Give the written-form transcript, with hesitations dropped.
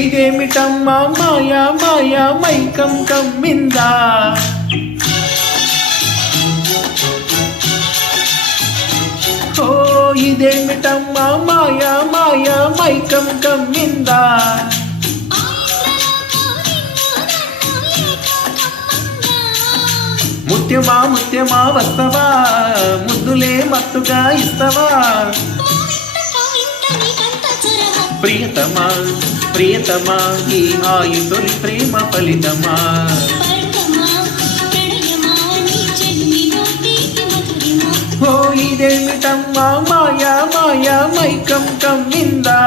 ఇదేమిటమ్మా మాయా మాయా మైకం కమ్మిందా ఓ ఇదేమిటమ్మా మాయా మాయా మైకం కమ్మిందా ముత్యమా ముత్యమా వస్తవా ముద్దులే మత్తుగా ఇస్తవా ప్రియతమా ప్రియతమా ఈ ఆయు తొలి ప్రేమ ఫలితమా ఓ ఇదేమిటమ్మా మాయా మాయా మైకం కమ్మిందా